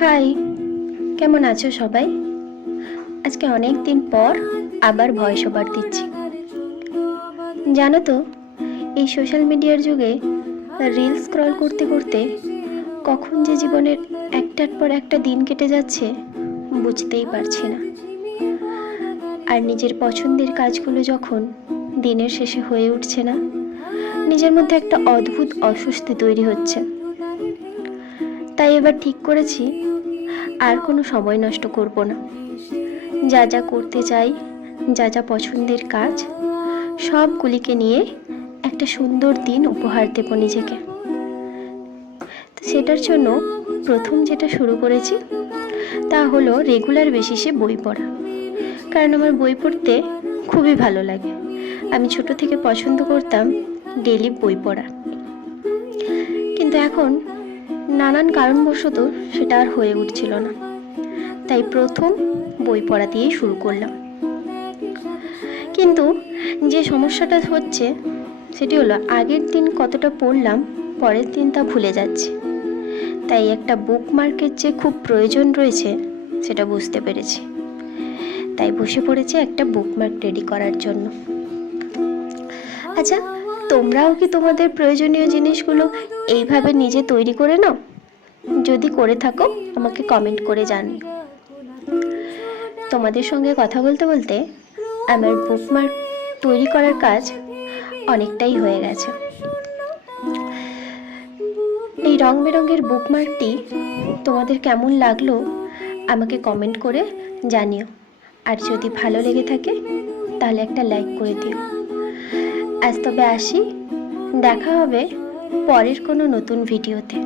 High, কেমন আছো সবাই? আজকে অনেক দিন পর আবার ভয়েস ওভার দিচ্ছি। জানো তো, এই সোশ্যাল মিডিয়ার যুগে রিল স্ক্রল করতে করতে কখন যে জীবনের একটার পর একটা দিন কেটে যাচ্ছে বুঝতেই পারছি না। আর নিজের পছন্দের কাজগুলো যখন দিনের শেষে হয়ে উঠছে না, নিজের মধ্যে একটা অদ্ভুত অস্বস্তি তৈরি হচ্ছে। তাই এবার ঠিক করেছি আর কোনো সময় নষ্ট করব না। যা যা করতে চাই, যা যা পছন্দের কাজ, সবগুলিকে নিয়ে একটা সুন্দর দিন উপহার দেব নিজেকে। তো সেটার জন্য প্রথম যেটা শুরু করেছি তা হলো রেগুলার বেসিসে বই পড়া। কারণ আমার বই পড়তে খুবই ভালো লাগে। আমি ছোট থেকে পছন্দ করতাম ডেইলি বই পড়া, কিন্তু এখন নানান কারণবশত সেটা আর হয়ে উঠছিল না। তাই প্রথম বই পড়া দিয়েই শুরু করলাম। কিন্তু যে সমস্যাটা হচ্ছে সেটি হলো আগের দিন কতটা পড়লাম পরের দিন তা ভুলে যাচ্ছি। তাই একটা বুকমার্কের যে খুব প্রয়োজন রয়েছে সেটা বুঝতে পেরেছি। তাই বসে পড়েছি একটা বুকমার্ক রেডি করার জন্য। আচ্ছা, তোমরাও কি তোমাদের প্রয়োজনীয় জিনিসগুলো এইভাবে নিজে তৈরি করে নাও? যদি করে থাকো আমাকে কমেন্ট করে জানিও। তোমাদের সঙ্গে কথা বলতে বলতে আমার বুকমার্ক তৈরি করার কাজ অনেকটাই হয়ে গেছে। এই রং বেরঙের বুকমার্কটি তোমাদের কেমন লাগলো আমাকে কমেন্ট করে জানিও। আর যদি ভালো লেগে থাকে তাহলে একটা লাইক করে দিও। আজ তবে আসি, দেখা হবে পরের কোনো নতুন ভিডিওতে।